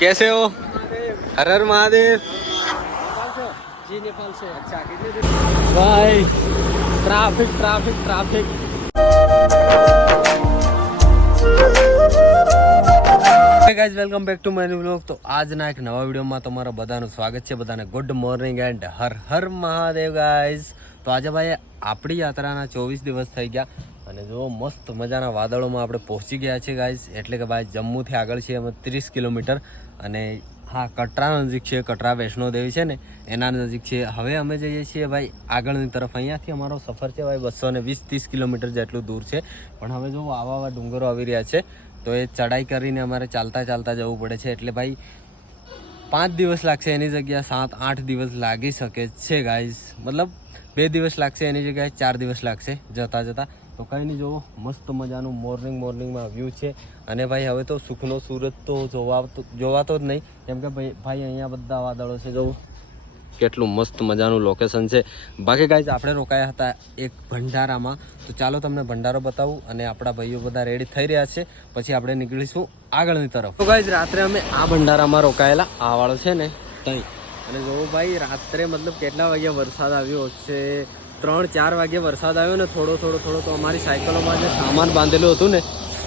कैसे हो? हर हर महादेव। जी नेपाल से। अच्छा कितने दिन भाई traffic traffic traffic. Guys welcome back to my new vlog. તો આજના એક નવા વિડીયોમાં તમારા બધાનું સ્વાગત છે। બધાને good morning and her Har Mahadev guys. તો આજે ભાઈ આપણી યાત્રાના 24 દિવસ થઈ ગયા અને જો મસ્ત મજાના વાદળોમાં આપણે પહોંચી ગયા છે ગાઈસ। એટલે કે ભાઈ જમ્મુથી આગળ છે અમે 30 કિલોમીટર અને હા કટરા નજીક છે, કટરા વૈષ્ણોદેવી છે ને એના નજીક છે। હવે અમે જઈએ છીએ ભાઈ આગળની તરફ। અહીંયાથી અમારો સફર છે ભાઈ 220-30 કિલોમીટર જેટલું દૂર છે, પણ હવે જો આવા ડુંગરો આવી રહ્યા છે તો એ ચડાઈ કરીને અમારે ચાલતા ચાલતા જવું પડે છે। એટલે ભાઈ 5 દિવસ લાગશે એની જગ્યાએ 7-8 દિવસ લાગી શકે છે ગાઈઝ। મતલબ 2 દિવસ લાગશે એની જગ્યાએ 4 દિવસ લાગશે જતા જતા। તો કંઈ નહીં, જોવો મસ્ત મજાનું મોર્નિંગમાં વ્યૂ છે અને ભાઈ હવે તો સુખનો સૂરજ તો જોવાતો જ નહીં, કેમ કે ભાઈ અહીંયા બધા વાદળો છે। જોવો કેટલું મસ્ત મજાનું લોકેશન છે। બાકી ગાઈઝ આપણે રોકાયા હતા એક ભંડારામાં, તો ચાલો તમને ભંડારો બતાવું અને આપણા ભાઈઓ બધા રેડી થઈ રહ્યા છે, પછી આપણે નીકળીશું આગળની તરફ। તો ગાઈઝ રાત્રે અમે આ ભંડારામાં રોકાયેલા, આ વાળો છે ને ત્યાં। અને જોવો ભાઈ રાત્રે મતલબ કેટલા વાગ્યા વરસાદ આવ્યો છે, 3-4 વાગ્યે વરસાદ આવ્યો ને થોડો તો અમારી સાયકલોમાં જે સામાન બાંધેલું હતું ને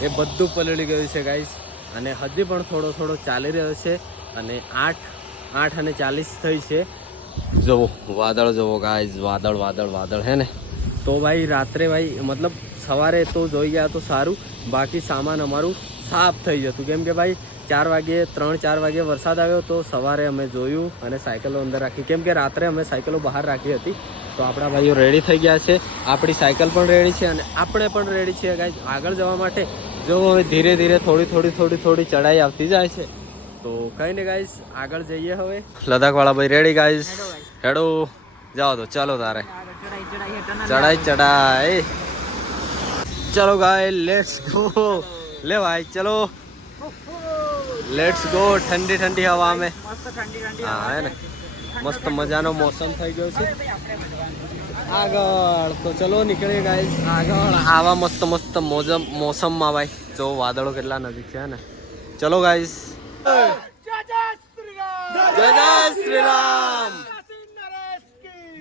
એ બધું પલળી ગયું છે ગાઈઝ। અને હજી પણ થોડો ચાલી રહ્યો છે અને 8:40 થઈ છે। જુઓ વાદળ જુઓ ગાઈઝ, વાદળ હે ને। તો ભાઈ રાત્રે ભાઈ મતલબ સવારે તો જોઈ ગયા તો સારું, બાકી સામાન અમારું સાફ થઈ જતું, કેમ કે ભાઈ 3-4 વાગ્યે વરસાદ આવ્યો તો સવારે અમે જોયું અને સાયકલો અંદર રાખી, કેમ કે રાત્રે અમે સાયકલો બહાર રાખી હતી। તો આપણા ભાઈઓ રેડી થઈ ગયા છે, આપણી સાયકલ પણ રેડી છે અને આપણે પણ રેડી છીએ ગાઈઝ આગળ જવા માટે। જો હવે ધીરે ધીરે થોડી ચડાઈ આવતી જાય છે, તો કઈ નહીં ગાઈઝ આગળ જઈએ હવે। લદ્દાખ વાળા ભાઈ રેડી ગાઈઝ, હેડો જાઓ તો ચાલો તારે ચડાઈ ચલો ગાય લેટ્સ ગો। ले भाई चलो लेट्स गो। ठंडी हवा में हाँ है ने मस्त मजानो मौसम થઈ ગયો છે આગળ। તો ચલો નીકળીએ ગાઈસ આગળ આવા મસ્ત મોસમમાં ભાઈ જો વાદળો કેટલા નજીક છે ને। ચલો ગાઈસ, જય શ્રી રામ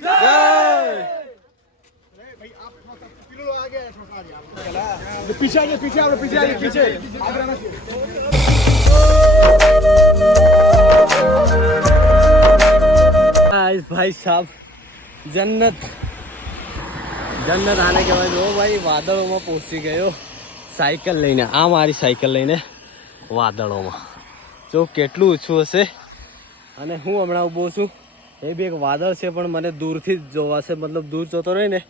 જય। पीछे भाई साहब जन्नत आने के बाद वो भाई वादलों में पहुंची गयो साइकिल लईने। आ मारी साइकिल लईने वादलों में जो કેટલું ઊંચું હશે અને હું હમણાં ઊભો છું એ બી એક વાદળ છે, પણ મને દૂરથી જ જોવાશે, મતલબ દૂર જતો રહે ને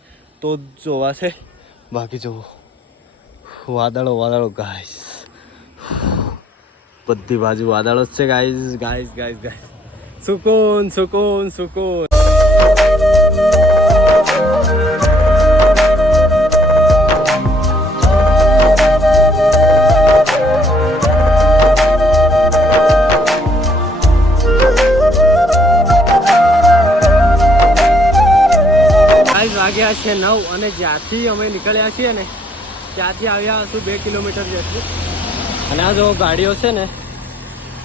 તો જ જોવાશે, બાકી જોવો વાદળો ગાઈસ, બધી બાજુ વાદળો જ છે ગાઈસ। સુકૂન વાગ્યા છે 9 અને જ્યાંથી અમે નીકળ્યા છીએ ને ત્યાંથી આવ્યા હશું 2 કિલોમીટર જેટલું। અને આ જો ગાડીઓ છે ને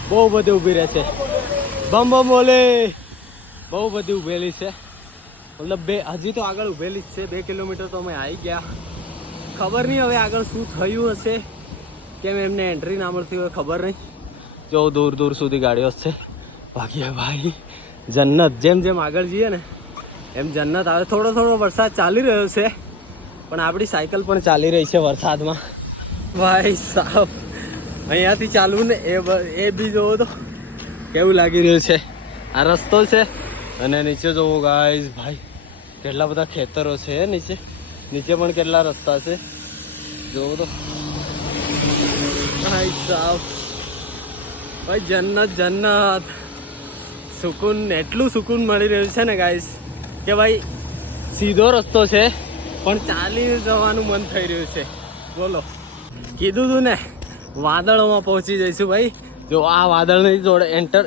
બહુ બધી ઊભી રહે છે, બમ બોલે બહુ બધી ઊભેલી છે, મતલબ હજી તો આગળ ઊભેલી જ છે। 2 કિલોમીટર તો અમે આવી ગયા, ખબર નહીં હવે આગળ શું થયું હશે, કેમ એમને એન્ટ્રી ના મળતી હોય ખબર નહીં। જો દૂર સુધી ગાડીઓ છે, બાકી ભાઈ જન્નત જેમ આગળ જઈએ ને એમ જન્નત આવે। થોડો વરસાદ ચાલી રહ્યો છે, પણ આપણી સાયકલ પણ ચાલી રહી છે વરસાદમાં ભાઈ સાહેબ। અહીંયાથી ચાલવું ને એ બી જોવો તો કેવું લાગી રહ્યું છે। આ રસ્તો છે અને નીચે જોવો ગાઈઝ ભાઈ કેટલા બધા ખેતરો છે નીચે પણ કેટલા રસ્તા છે જોવો તો ભાઈ સાહેબ। ભાઈ જન્નત સુકૂન, એટલું સુકૂન મળી રહ્યું છે ને ગાઈઝ કે ભાઈ સીધો રસ્તો છે પણ ચાલી જવાનું મન થઈ રહ્યું છે। બોલો કીધું તું ને વાદળોમાં પહોંચી જઈશું ભાઈ। જો આ વાદળની જોડે એન્ટર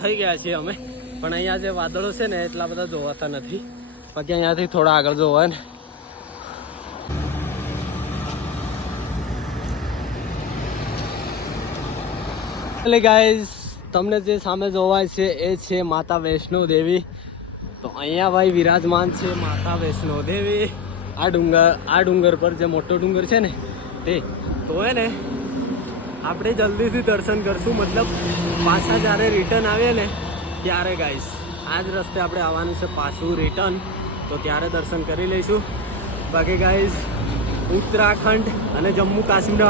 થઈ ગયા છીએ અમે, પણ અહીંયા જે વાદળો છે ને એટલા બધા જોવાતા નથી, બાકી અહીંયાથી થોડા આગળ જોવાય ને એટલે ગાઈઝ તમને જે સામે જોવાય છે એ છે માતા વૈષ્ણો દેવી. તો અહીંયા ભાઈ વિરાજમાન છે માતા વૈષ્ણો દેવી. આ ડુંગર પર જે મોટો ડુંગર છે ને તે તો હે ને આપણે જલ્દીથી દર્શન કરશું, મતલબ પાછા જ્યારે રિટર્ન આવીએ ને ત્યારે ગાઈસ આ જ રસ્તે આપણે આવવાનું છે પાછું રિટર્ન, તો ત્યારે દર્શન કરી લઈશું. બાકી ગાઈસ ઉત્તરાખંડ અને જમ્મુ કાશ્મીર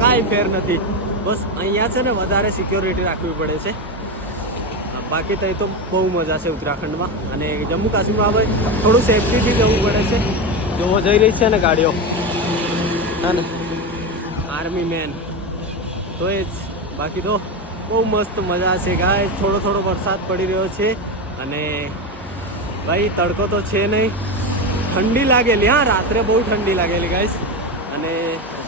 કાંઈ ફેર નથી, બસ અહીંયા છે ને વધારે સિક્યોરિટી રાખવી પડે છે. બાકી તો એ તો બહુ મજા છે ઉત્તરાખંડમાં, અને જમ્મુ કાશ્મીરમાં ભાઈ થોડું સેફટીથી જવું પડે છે. જોવા જઈ રહી છે ને ગાડીઓ હા ને આર્મી મેન, તો એ જ. બાકી તો બહુ મસ્ત મજા છે ગાઈસ. થોડો વરસાદ પડી રહ્યો છે અને ભાઈ તડકો તો છે નહીં, ઠંડી લાગેલી. હા, રાત્રે બહુ ઠંડી લાગેલી ગાઈસ, અને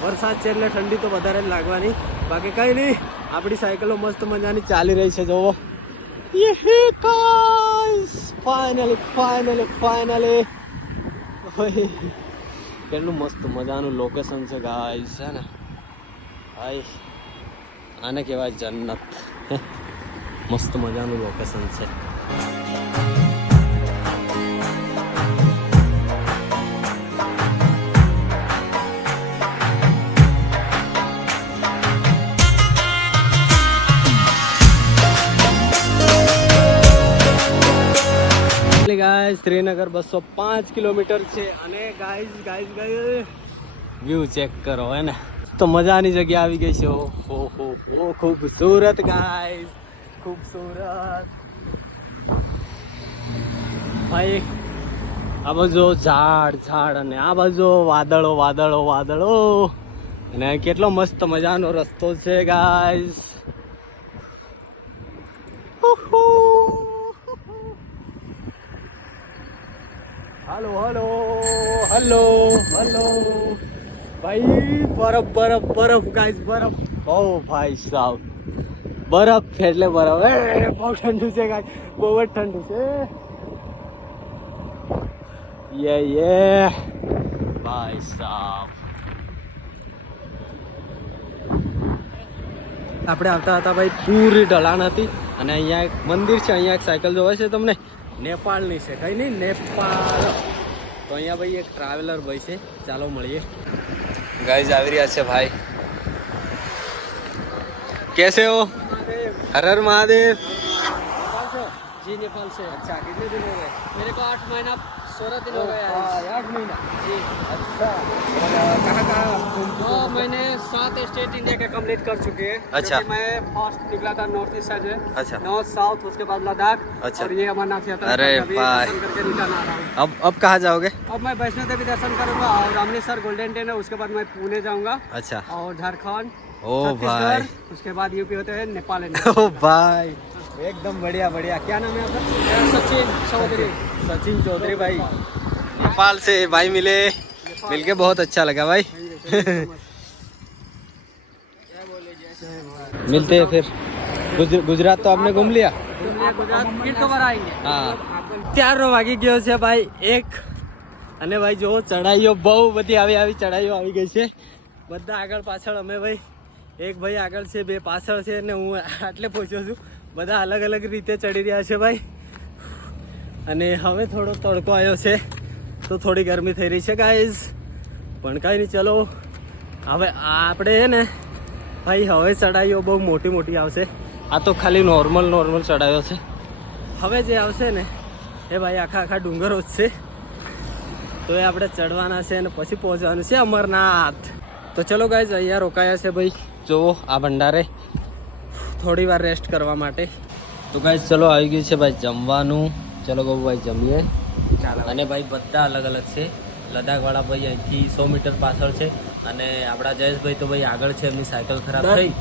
વરસાદ છે એટલે ઠંડી તો વધારે જ લાગવાની. બાકી કંઈ નહીં, આપણી સાયકલો મસ્ત મજાની ચાલી રહી છે. જોવો ફાઇનલી કેટલું મસ્ત મજાનું લોકેશન છે ગાઈસ છે ને ભાઈ, આને કહેવાય જન્નત. મસ્ત મજાનું લોકેશન છે. ગાઈસ શ્રીનગર 205 કિલોમીટર છે, અને ગાઈસ વ્યૂ ચેક કરો હે ને, તો મજાની જગ્યા આવી ગઈ છે. ઓહો ખૂબસૂરત ગાઈસ, ખૂબસૂરત ભાઈ. આ બાજુ ઝાડ અને આ બાજુ વાદળો અને કેટલો મસ્ત મજાનો રસ્તો છે ગાઈસ. હલો ભાઈ, બરફ ગાઈસ, બરફ. ઓ ભાઈ સાહેબ, બરફ એટલે બરફ. બહુ ઠંડુ છે ગાઈસ, બહુ જ ઠંડુ છે. યે ભાઈ સાહેબ. આપણે આવતા હતા ભાઈ પૂરી ઢલાણ હતી, અને અહીંયા એક મંદિર છે, અહીંયા એક સાયકલ જોવાય છે તમને, નેપાળની છે. કઈ નહીં, નેપાળ. તો અહીંયા ભાઈ એક ટ્રાવેલર ભાઈ છે, ચાલો મળીએ. ગાઈઝ આવી રહ્યા છે ભાઈ. कैसे हो? हर हर महादेव. जी नेपाल से. अच्छा, कितने दिन हो गए? मेरे को 8 महीना 16 दिन हो गया है. 8 महीना जी. अच्छा, कहाँ तो मैंने 7 स्टेट इंडिया के कंप्लीट कर चुके हैं. अच्छा, मैं फर्स्ट निकला था नॉर्थ ईस्ट साइड. अच्छा, नॉर्थ साउथ, उसके बाद लद्दाख. अच्छा, और ये अमरनाथ यात्रा. अरे भाई, करके रिटर्न आ रहा हूँ. अब कहाँ जाओगे? अब मैं वैष्णो देवी दर्शन करूंगा, और अमृतसर गोल्डन टेन है, उसके बाद मैं पुणे जाऊंगा. अच्छा, और झारखंड. ओ भाई, उसके बाद यूपी होते हैं नेपाल. ओ भाई, एकदम बढ़िया. क्या नाम है आपका? सचिन चौधरी भाई. नेपाल से भाई मिलके बहुत अच्छा लगा भाई. मिलते हैं फिर. गुजरात तो आपने घूम लिया. गुजरात फिर तो बार आएंगे. हाँ, 4 વાગી ગયો છે ભાઈ 1, અને ભાઈ જો ચડાઈઓ બહુ બધી આવી ચડાઈઓ આવી ગઈ છે. બધા આગળ પાછળ, અમે ભાઈ એક ભાઈ આગળ છે, 2 પાછળ છે, અને હું આટલે પહોંચ્યો છું. બધા અલગ રીતે ચડી રહ્યા છે ભાઈ. અને હવે થોડો તડકો આવ્યો છે, તો થોડી ગરમી થઈ રહી છે ગાઈઝ, પણ કાંઈ નહીં. ચલો હવે આપણે ને ભાઈ, હવે ચડાઈઓ બહુ મોટી આવશે. આ તો ખાલી નોર્મલ ચડાઈઓ છે. હવે જે આવશે ને એ ભાઈ આખા ડુંગરો જ છે, તો એ આપણે ચડવાના છે અને પછી પહોંચવાનું છે અમરનાથ. તો ચલો ગાઈઝ, અહીંયા રોકાયા છે ભાઈ. જુઓ આ ભંડારે થોડી વાર રેસ્ટ કરવા માટે. તો ગાઈઝ ચલો આવી ગયું છે ભાઈ જમવાનું. ચલો ગો ભાઈ જમીએ. અને ભાઈ બધા અલગ છે. લદ્દાખવાળા ભાઈ અહીંથી 100 મીટર પાછળ છે, અને આપણા જયેશભાઈ તો ભાઈ આગળ છે, એમની સાયકલ ખરાબ થઈ.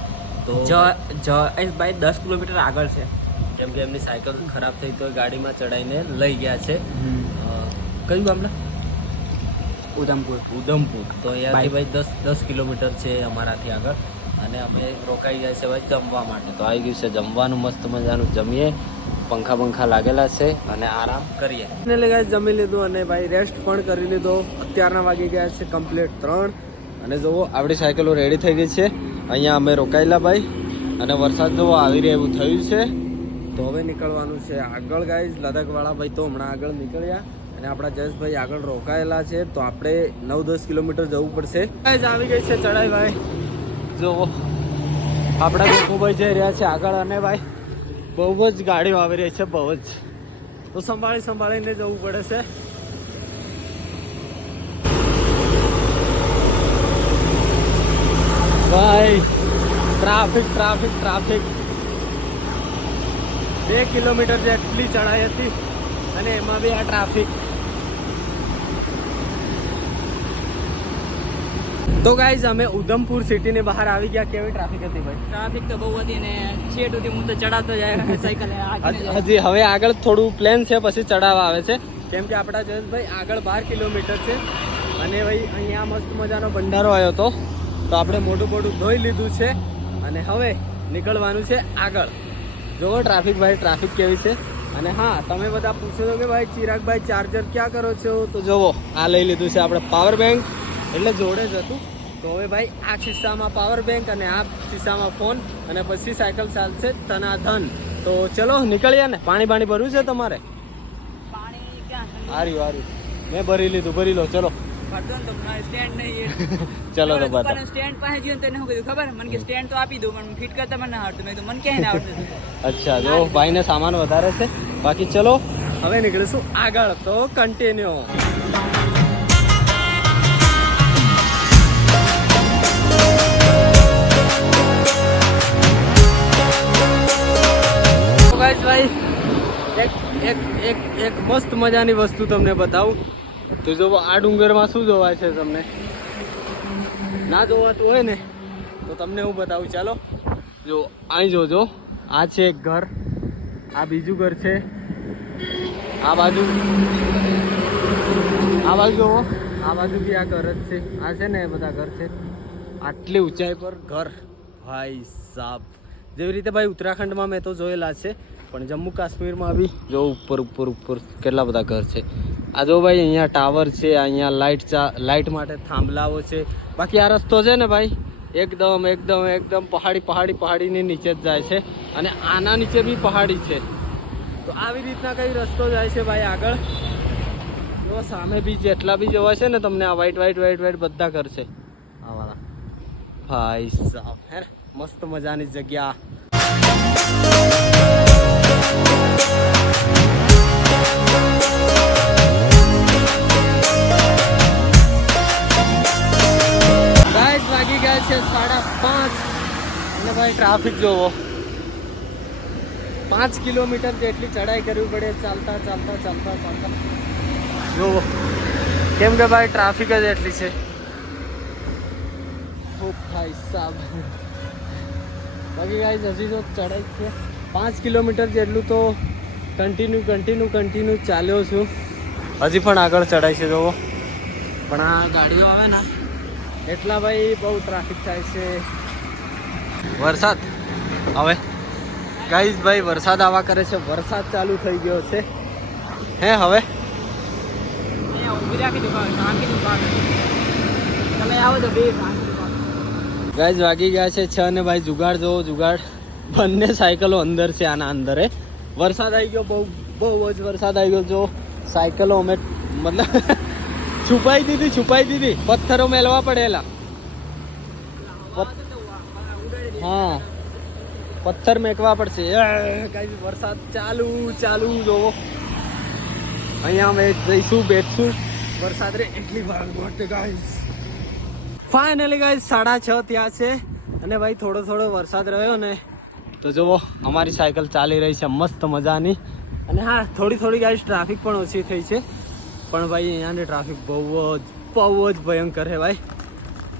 તો જયેશભાઈ 10 કિલોમીટર આગળ છે, કેમ કે એમની સાયકલ ખરાબ થઈ, તો ગાડીમાં ચડાવીને લઈ ગયા છે. કયું ગામડા? ઉધમપુર. તો અહીંયાથી ભાઈ 10 કિલોમીટર છે અમારાથી આગળ, અને અમે રોકાઈ જાય છે ભાઈ જમવા માટે. તો આવી ગયું છે જમવાનું, મસ્ત મજાનું જમીએ. પંખા લાગેલા છે અને આરામ કરીએ. એટલે ગાઈસ જમી લીધું અને ભાઈ રેસ્ટ પણ કરી લીધો. અત્યારના વાગી ગયા છે કમ્પ્લીટ 3, અને જુઓ આપણી સાયકલો રેડી થઈ ગઈ છે. અહીંયા અમે રોકાયેલા ભાઈ, અને વરસાદ જો આવી રહે એવું થયું છે. તો હવે નીકળવાનું છે આગળ ગાઈઝ. લદ્દાખવાળા ભાઈ તો હમણાં આગળ નીકળ્યા અને આપણા જયેશભાઈ આગળ રોકાયેલા છે. તો આપણે 9-10 કિલોમીટર જવું પડશે. ગાઈઝ આવી ગઈ છે ચડાઈ ભાઈ. જો આપણા ગોકુભાઈ જઈ રહ્યા છે આગળ અને ભાઈ બહુ જ ગાડીઓ આવી રહી છે, બહુ જ. તો સંભાળીને જવું પડે છે. ભાઈ ટ્રાફિક 2 કિલોમીટર જેટલી ચડાઈ હતી અને એમાં બી આ ટ્રાફિક. તો ગાઈઝ અમે ઉધમપુર સિટીની બહાર આવી ગયા. કેવી ટ્રાફિક હતી ભાઈ? ટ્રાફિક તો બહુ હતી ને છેટ સુધી હું તો ચડાતો જાય સાયકલ હજી હવે આગળ થોડું પ્લેન છે, પછી ચડાવવા આવે છે. કેમ કે આપણા જયેશભાઈ આગળ 12 કિલોમીટર છે અને ભાઈ અહીંયા મસ્ત મજાનો ભંડારો આવ્યો હતો. તો આપણે મોટું ધોઈ લીધું છે અને હવે નીકળવાનું છે આગળ. જોવો ટ્રાફિક ભાઈ, ટ્રાફિક કેવી છે. અને હા, તમે બધા પૂછો છો કે ભાઈ ચિરાગભાઈ ચાર્જર ક્યાં કરો છો? તો જોવો આ લઈ લીધું છે આપણે પાવર બેંક, એટલે જોડે જ હતું. તો હવે ભાઈ આ ખિસ્સામાં પાવર બેંક અને આ ખિસ્સામાં ફોન અને પછી સાયકલ ચાલશે ધનાધન. તો ચલો નીકળીએ ને. પાણી ભરવું છે તમારે? પાણી ક્યાં? હારી મેં ભરી લીધું, ભરી લો. ચલો ભરતો ને તો સ્ટેન્ડ નહીં. ચલો તો બધા સ્ટેન્ડ પાસે જઈએ તો એને શું કીધું ખબર? મને કે સ્ટેન્ડ તો આપી દઉં પણ ફિટ કરતા મને ના આવડતું. મેં તો મને ક્યાંય ના આવડતું. અચ્છા, જો ભાઈને સામાન વધારે છે. બાકી ચલો હવે નીકળીશું આગળ. તો કન્ટિન્યુ. ભાઈ એક મસ્ત મજાની વસ્તુ તમને બતાવું. તો જો આ ડુંગરમાં શું જોવાય છે તમને? ના જોવાતું હોય ને તો તમને હું બતાવું. ચાલો જો અહીં જોજો. આ છે એક ઘર, આ બીજું ઘર છે, આ બાજુ જોવો, આ બાજુ બી આ ઘર જ છે. આ છે ને એ બધા ઘર છે. આટલી ઊંચાઈ પર ઘર ભાઈ સાહેબ. જેવી રીતે ભાઈ ઉત્તરાખંડમાં મેં તો જોયેલા છે, પણ જમ્મુ કાશ્મીરમાં બી જો ઉપર કેટલા બધા ઘર છે. આ જો ભાઈ અહીંયા ટાવર છે, અહીંયા લાઇટ માટે થાંભલાઓ છે. બાકી આ રસ્તો છે ને ભાઈ એકદમ પહાડીની નીચે જ જાય છે અને આના નીચે બી પહાડી છે. તો આવી રીતના કઈ રસ્તો જાય છે ભાઈ આગળ. જો સામે બી જેટલા બી જોવા છે ને તમને આ વાઈટ બધા ઘર છે આ વાળા. ભાઈ સાહેબ હે ને મસ્ત મજાની જગ્યા. વાગી ગયા છે 5:30 અને ભાઈ ટ્રાફિક જોવો. 5 કિલોમીટર જેટલી ચડાઈ કરવી પડે ચાલતા જોવો. કેમ કે ભાઈ ટ્રાફિક જ એટલી છે. ઓ ભાઈ સાહેબ. બાકી ગાઈસ હજી તો ચડાઈ છે 5 કિલોમીટર જેટલું તો કન્ટિન્યુ ચાલ્યો છું. હજી પણ આગળ ચડાઈ છે જોવો. પણ આ ગાડીઓ આવે ને એટલા ભાઈ બહુ ટ્રાફિક થાય છે. વરસાદ હવે ગાઈઝ ભાઈ વરસાદ આવા કરે છે. વરસાદ ચાલુ થઈ ગયો છે હે. હવે ગાઈઝ વાગી ગયા છે 6 ને ભાઈ જુગાડ જોવો. જુગાડ બંને સાયકલો અંદર છે આના અંદર. વરસાદ આવી ગયો, બહુ જ વરસાદ આવી ગયો. જો સાયકલો અમે મતલબ છુપાઈ દીધી. પથ્થરો મેલવા પડેલા. હા, પથ્થર મેકવા પડશે. ગાઈસ વરસાદ ચાલુ જોવો. અહીંયા અમે જઈશું, બેઠશું. વરસાદ રે એટલી વાર માટે ગાઈસ. ફાઇનલી ગાઈસ 6:30 ત્યાં છે અને ભાઈ થોડો વરસાદ રહ્યો ને તો જુઓ અમારી સાયકલ ચાલી રહી છે મસ્ત મજાની. અને હા, થોડી ગાઈસ ટ્રાફિક પણ ઓછી થઈ છે. પણ ભાઈ અહીંયાની ટ્રાફિક બહુ જ ભયંકર છે ભાઈ.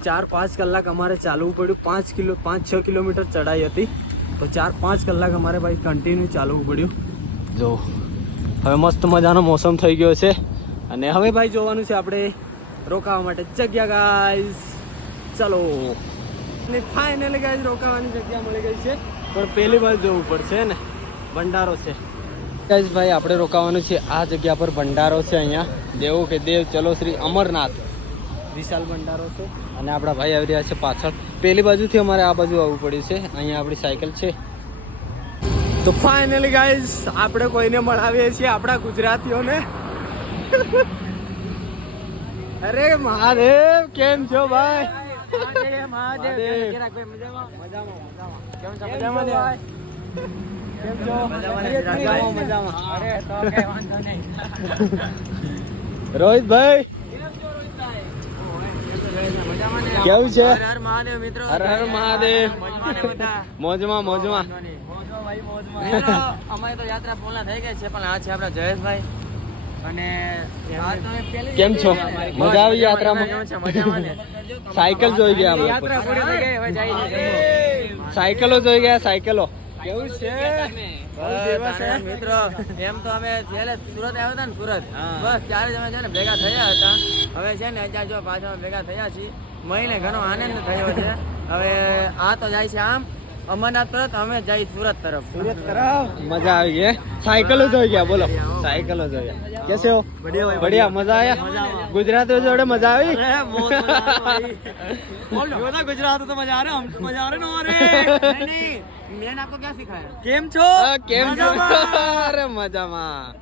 4-5 કલાક અમારે ચાલવું પડ્યું. 5-6 કિલોમીટર ચડાઈ હતી તો 4-5 કલાક અમારે ભાઈ કન્ટિન્યુ ચાલવું પડ્યું. જો હવે મસ્ત મજાનો મોસમ થઈ ગયો છે અને હવે ભાઈ જોવાનું છે આપણે રોકાવા માટે જગ્યા ગાઈસ. ચલો અને ફાઇનલી ગાઈસ રોકાવાની જગ્યા મળી ગઈ છે. પણ પહેલી વાર જવું પડશે ને, ભંડારો છે ગાઈસ. ભાઈ આપણે રોકાવાનું છે આ જગ્યા પર. ભંડારો છે અહીંયા. દેવો કે દેવ ચલો શ્રી અમરનાથ. વિશાલ ભંડારો છે અને આપણા ભાઈ આવી રહ્યા છે પાછળ. પેલી બાજુથી અમારે આ બાજુ આવવું પડ્યું છે. અહીંયા આપણી સાયકલ છે. તો ફાઇનલી ગાઈઝ આપણે કોઈને મળાવીએ છીએ આપણા ગુજરાતીઓને. અરે મહાદેવ કેમ છો ભાઈ? રોહિત ભાઈ કેવું છે? હર હર મહાદેવ. મોજમાં મોજમાં. અમારી તો યાત્રા પૂર્ણ થઈ ગઈ છે પણ આ છે આપણા જયેશભાઈ અને કેમ છો? મજા આવી યાત્રામાં? સાયકલ જોઈ ગયા અમે. યાત્રા પૂરી થઈ ગઈ હવે જાય છે. સાયકલો જોઈ ગયા. સાયકલો કેવું છે મિત્રો? એમ તો અમે છેલ્લે સુરત આવ્યા હતા ને સુરત, બસ ત્યારે જ અમે છે ને ભેગા થયા હતા. હવે છે ને અત્યારે જો પાછા ભેગા થયા છીએ. મહિને ઘણો આનંદ થયો છે. હવે આ તો જાય છે આમ અમરનાથ તરફ, અમે જાય સુરત તરફ. મજા આવી ગઈ. સાયકલો જોઈ ગયા. બોલો સાયકલો જોઈ ગયા. કેસે હો? બઢિયા. મજા આયા? ગુજરાતીઓ જોડે મજા આવી? गुजरात तो मजा आ रहा है, हम तो मजा आ रहे ना। अरे नहीं, मैंने आपको क्या सिखाया? કેમ છો? અરે મજામાં.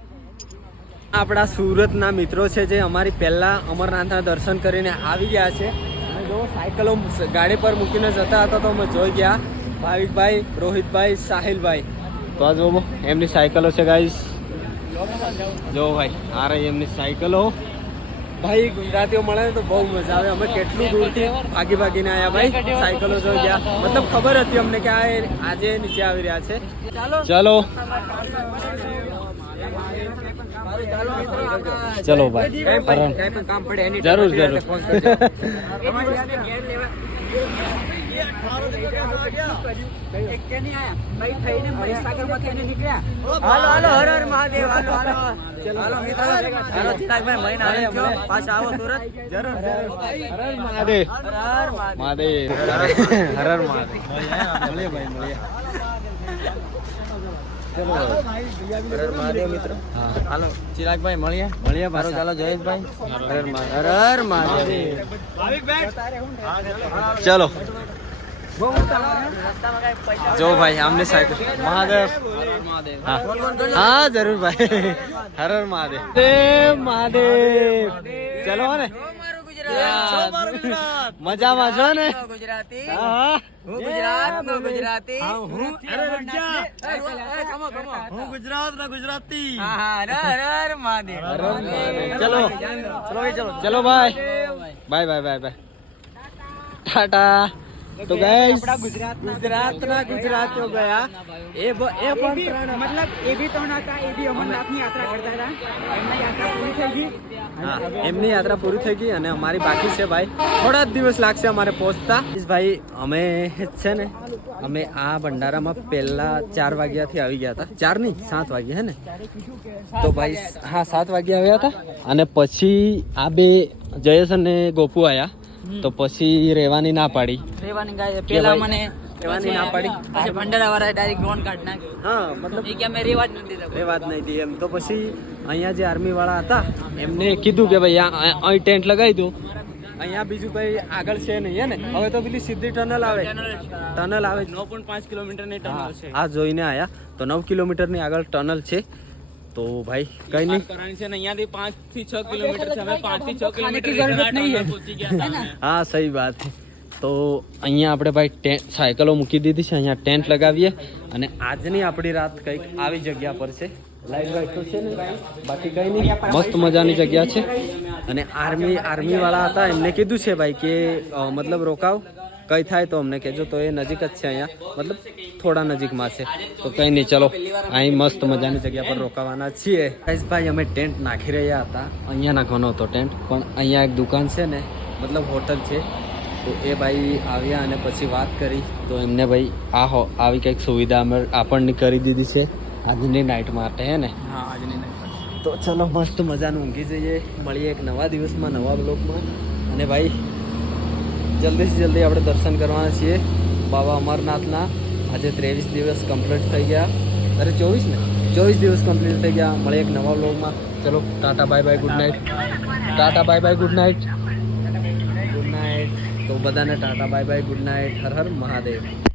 આપણા સુરતના મિત્રો છે જે અમારી પહેલા અમરનાથના દર્શન કરીને આવી ગયા છે. અને જો સાયકલો ગાડી પર મૂકીને જતા હતા તો અમે જોઈ ગયા. ભાવિકભાઈ, રોહિતભાઈ, સાહિલભાઈ. તો આ જો એમની સાયકલો છે ગાઈસ. જો ભાઈ આ રહી એમની સાયકલો. ભાઈ ગુજરાતીઓ મળે તો બહુ મજા આવે. અમે કેટલું દૂરથી ભાગીને આવ્યા ભાઈ. સાયકલો જોઈ ગયા. મતલબ ખબર હતી અમને કે આ આજે નીચે આવી રહ્યા છે. ચલો ચલો ભાઈ. કામ પડે એની જરૂર જરૂર. હાલો હાલો, હર હર મહાદેવ. હાલો હાલો હાલો મિત્રો, હાલો ચિરાગભાઈ મહિના આવે છો, પાછા આવો સુરત. જરૂર જરૂર. હર હર મહાદેવ. હર હર મહાદેવ. હર હર મહાદેવ. મળીએ ભાઈ મળીએ. ચલો હર હર મહાદેવ મિત્રો. હાલો ચિરાગભાઈ મળીએ. પાછા. ચાલો જયેશભાઈ. હર હર મહાદેવ. હર હર મહાદેવ. ચલો જો ભાઈ આમને સાયકલ. મહાદેવ. હા જરૂર ભાઈ. હર હર મહાદેવ. મહાદેવ. ચલો ને મજામાં છો ને? ગુજરાતી હા હું ગુજરાતનો ગુજરાતી હું ગુજરાત ના ગુજરાતી. હર હર મહાદેવ. ચલો ચલો ભાઈ. Bye bye bye bye. Tata. તો ગાઈસ ગુજરાતના ગુજરાતીઓ ગયા. એ પણ मतलब ये भी तो ना था, ये भी अमरनाथ की यात्रा करता था. एमनी यात्रा पूरी થઈ ગઈ. હા એમની યાત્રા પૂરી થઈ ગઈ અને અમારી બાકી છે ભાઈ. થોડા જ દિવસ લાગશે અમારે પહોંચતા. ભાઈ અમે છે ને અમે આ ભંડારામાં પહેલા 4 વાગ્યાથી આવી ગયા હતા. 4 નહીં 7 વાગ્યા હે ને? તો ભાઈ હા 7 વાગ્યા આવ્યા હતા અને પછી આ બે જયેશ અને ગોપુ આયા. તો પછી રહેવાની ના પાડી. રેવાની ગાય પેલા મને રહેવાની ના પાડી. પછી ભંડારા વાળા ડાયરેક્ટ લોન કાર્ડ નાખી. હા મતલબ એ કે મેં રેવા જ નથી દીધા. એ વાત નહીં હતી એમ. તો પછી અહીંયા જે આર્મી વાળા હતા એમને કીધું કે ભાઈ અહીં ટેન્ટ લગાવી દો. અહીંયા બીજું કઈ આગળ છે નહીં હે ને? હવે તો પેલી સીધી ટનલ આવે. ટનલ આવે 9.5 કિલોમીટરની ટનલ છે. આ જોઈને આયા. તો 9 કિલોમીટરની આગળ ટનલ છે. તો ભાઈ કઈ નહીં. કરવાની છે ને અહીંયાથી 5 થી 6 કિલોમીટર છે. હવે 5 થી 6 કિલોમીટર પહોંચી ગયા હતા. હા સહી વાત. તો અહીંયા આપણે ભાઈ સાયકલો મૂકી દીધી છે. અહીંયા ટેન્ટ લગાવીએ અને આજની આપણી રાત કંઈક આવી જગ્યા પર છે. લાઈવ રાઈડ તો છે ને બાકી કઈ નહીં. મસ્ત મજાની જગ્યા છે. અને આર્મી વાળા હતા એમને કીધું છે ભાઈ કે મતલબ રોકાવ કઈ થાય તો અમને કહેજો. તો એ નજીક જ છે અહીંયા, મતલબ થોડા નજીકમાં છે. તો કઈ નહીં ચલો અહીં મસ્ત મજાની જગ્યા પર રોકાવાના છીએ. ભાઈ અમે ટેન્ટ નાખી રહ્યા હતા. અહીંયા નાખવાનો હતો ટેન્ટ પણ અહીંયા એક દુકાન છે ને મતલબ હોટલ છે. તો એ ભાઈ આવ્યા અને પછી વાત કરી તો એમને ભાઈ આવી કંઈક સુવિધા અમે આપણને કરી દીધી છે આજની નાઇટ માટે હે ને? હા આજની નાઈટ. તો ચલો મસ્ત મજાનું ઊંઘી જઈએ. મળીએ એક નવા દિવસમાં નવા બ્લોગમાં. અને ભાઈ જલ્દીથી જલ્દી આપણે દર્શન કરવાના છીએ બાબા અમરનાથના. આજે 23 દિવસ કમ્પ્લીટ થઈ ગયા. અરે 24 ને 24 દિવસ કમ્પ્લીટ થઈ ગયા. મળીએ એક નવા બ્લોગમાં. ચલો tata bye bye good night. Tata bye bye good night. તો બધાને tata bye bye, good night, Har Har Mahadev.